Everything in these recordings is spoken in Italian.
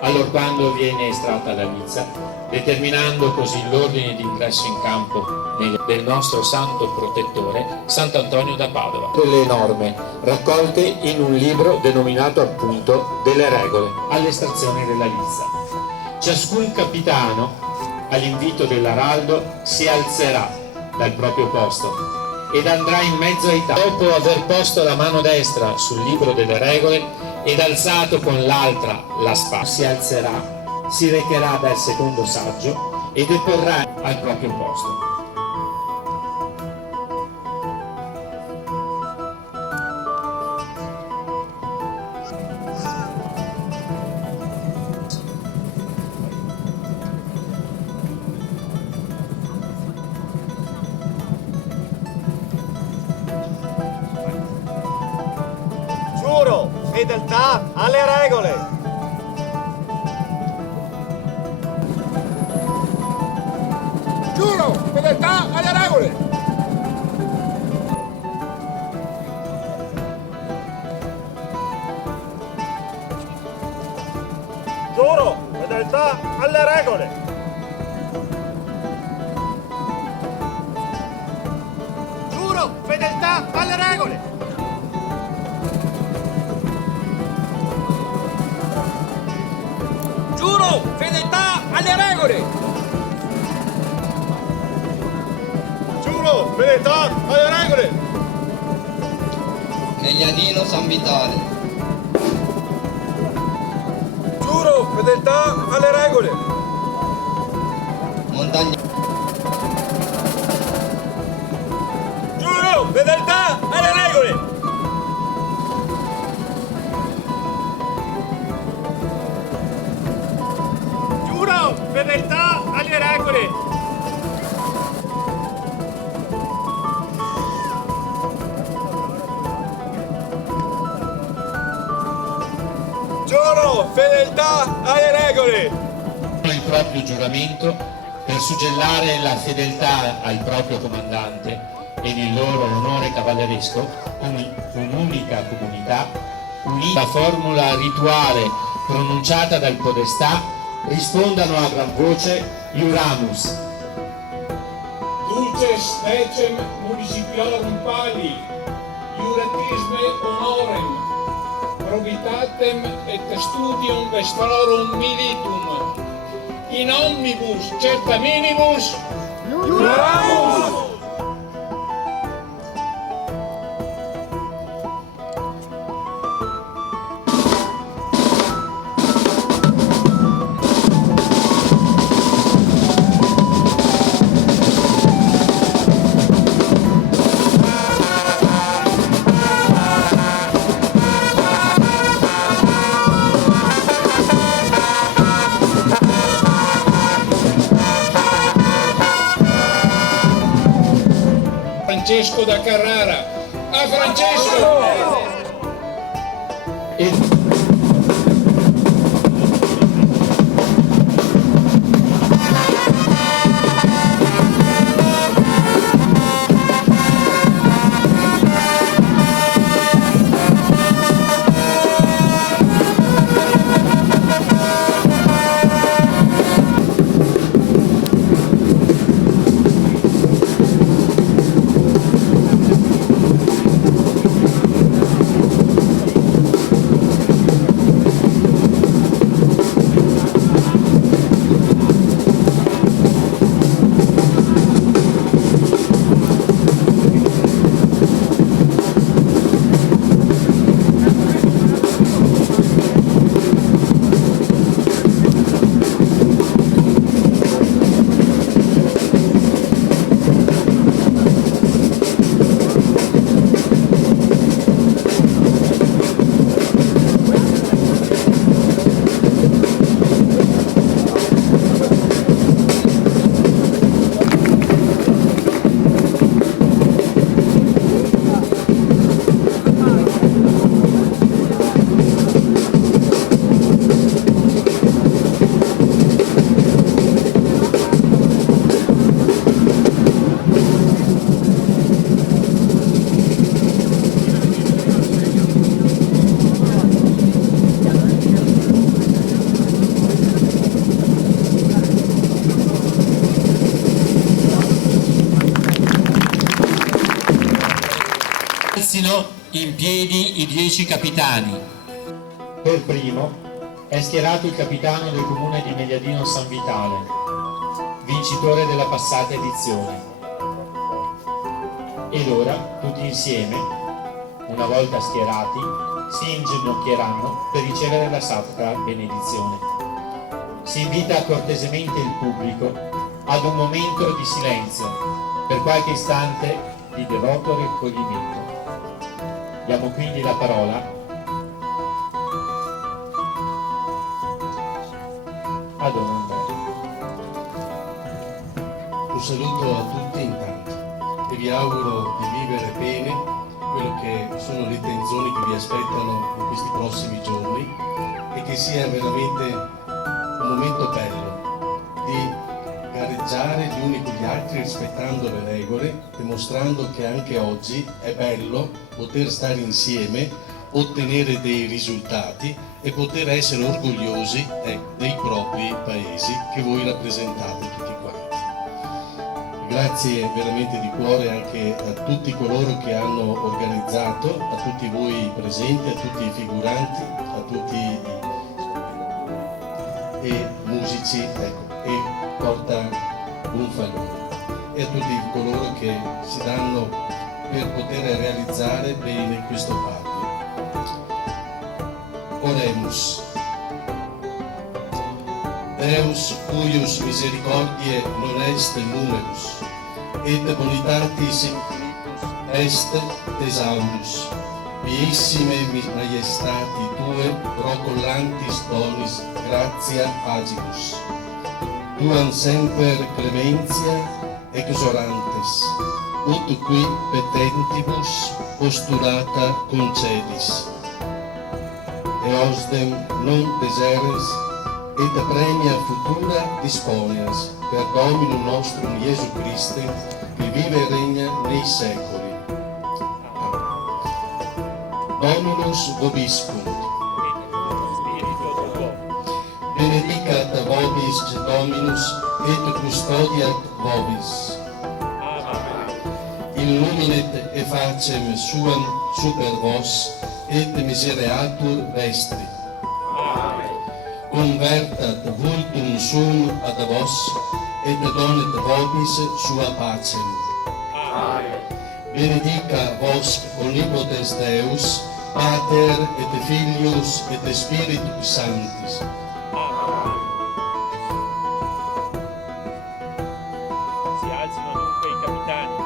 allorquando viene estratta la lizza, determinando così l'ordine di ingresso in campo del nostro santo protettore, Sant'Antonio da Padova. Le norme raccolte in un libro denominato appunto delle regole all'estrazione della lizza. Ciascun capitano, all'invito dell'araldo, si alzerà dal proprio posto ed andrà in mezzo ai tavoli. Dopo aver posto la mano destra sul libro delle regole ed alzato con l'altra la spada, si alzerà, si recherà dal secondo saggio e deporrà al proprio posto. Giuro fedeltà alle regole. Giuro fedeltà alle regole. Giuro fedeltà alle regole. Giuro fedeltà alle regole. Giuro fedeltà alle regole. Giuro fedeltà alle regole. Megliadino San Vitale. Giuro fedeltà alle regole. Montagna. Giuro fedeltà alle regole. Giuro fedeltà alle regole. Giuro fedeltà alle regole. Il proprio giuramento per suggellare la fedeltà al proprio comandante ed il loro onore cavalleresco come un'unica comunità, unita formula rituale pronunciata dal podestà, rispondano a gran voce Iuramus. Dulces decem municipiorum pali, iuratisme honorem, probitatem et studium vestrorum militum, in omnibus certaminibus Giuramus. Francesco da Carrara. A Francesco! E in piedi i 10 capitani. Per primo è schierato il capitano del comune di Megliadino San Vitale, vincitore della passata edizione. Ed ora, tutti insieme, una volta schierati, si inginocchieranno per ricevere la sacra benedizione. Si invita cortesemente il pubblico ad un momento di silenzio, per qualche istante di devoto raccoglimento. Diamo quindi la parola a Don Andrea. Un saluto a tutti intanto e vi auguro di vivere bene quello che sono le intenzioni che vi aspettano in questi prossimi giorni e che sia veramente un momento bello di gareggiare gli uni con gli altri rispettando le regole, dimostrando che anche oggi è bello poter stare insieme, ottenere dei risultati e poter essere orgogliosi dei propri paesi che voi rappresentate tutti quanti. Grazie veramente di cuore anche a tutti coloro che hanno organizzato, a tutti voi presenti, a tutti i figuranti, a tutti i musici, e porta Gonfalone e a tutti coloro che si danno per poter realizzare bene questo patio. Oremus. Deus cuius misericordiae non est numerus, et bonitatis infinitus est thesaurus, viissime maiestati tue procollantis donis gratia agibus. Tuam semper clementia exorantes, ut qui petentibus postulata concedis. Eosdem non deseres et premia futura disponias per Dominum nostrum Iesu Christe, che vive e regna nei secoli. Dominus vobiscum. Benedicat vobis Dominus et custodiat vobis. Illuminet e facem suam super vos et misereatur vestri. Convertat vultum sum ad vos et donet vobis sua pacem. Benedica vos omnipotens Deus, Pater et Filius et Spiritus Sanctus. Si alzino dunque i capitani.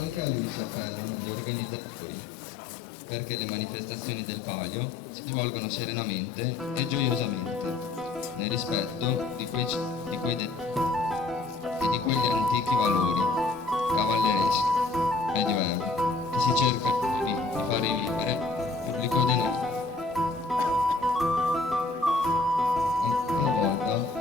Anche a lui si appellano gli organizzatori perché le manifestazioni del Palio si svolgano serenamente e gioiosamente, nel rispetto di quegli antichi valori cavallereschi medioevi che si cerca di far rivivere il pubblico denaro. Ancora una volta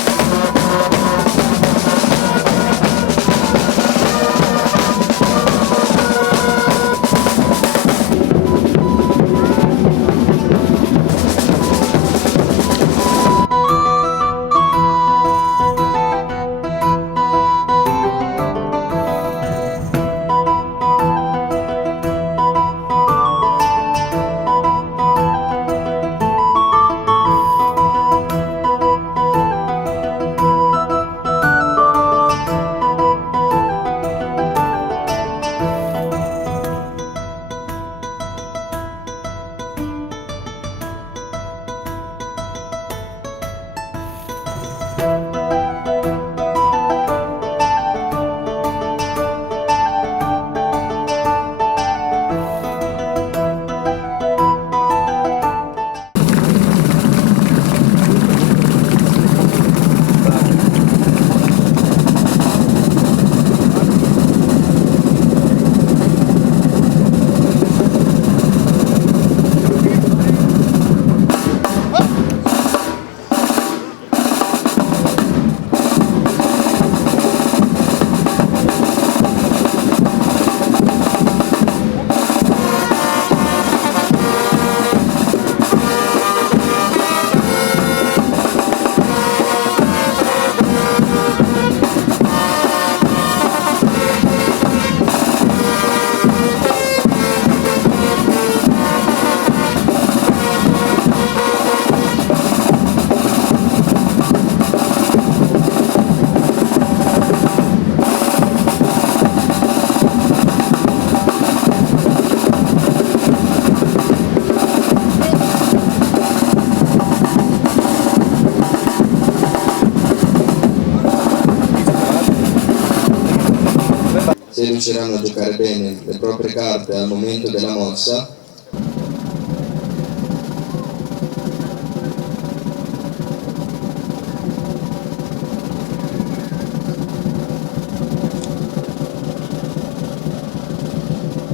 se riusciranno a giocare bene le proprie carte al momento della mossa,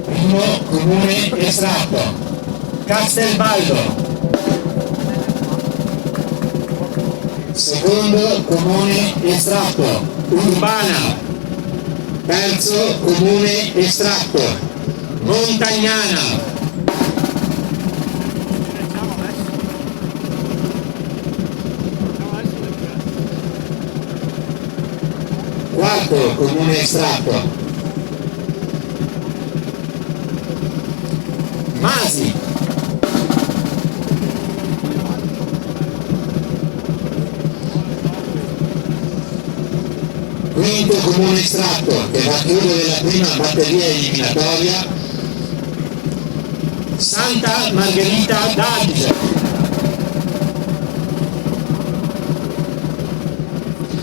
Primo comune estratto, Castelbaldo. Secondo comune estratto, Urbana. Terzo comune estratto, Montagnana. Quarto comune estratto, Masi. Quinto comune estratto, che va a chiudere la prima batteria eliminatoria, Santa Margherita d'Adige.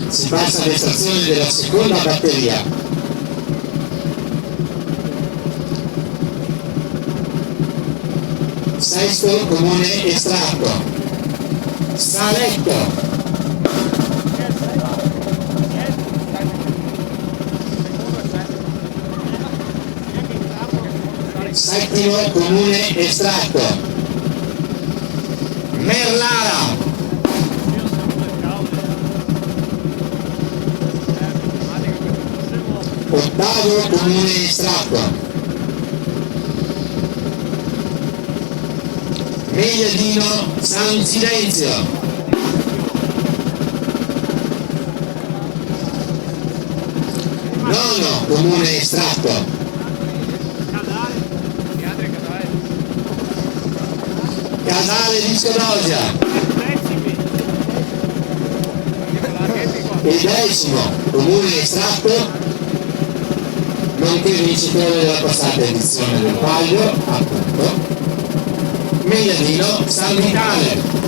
Si passa all'estrazione della seconda batteria. Sesto comune estratto, Saletto. Settimo comune estratto, Merlara. Ottavo comune estratto, Megliadino San Silenzio. Nono comune estratto, Casale di Scodosia. Il decimo comune estratto, nonché vincitore della passata edizione del Palio, appunto, Megliadino San Vitale.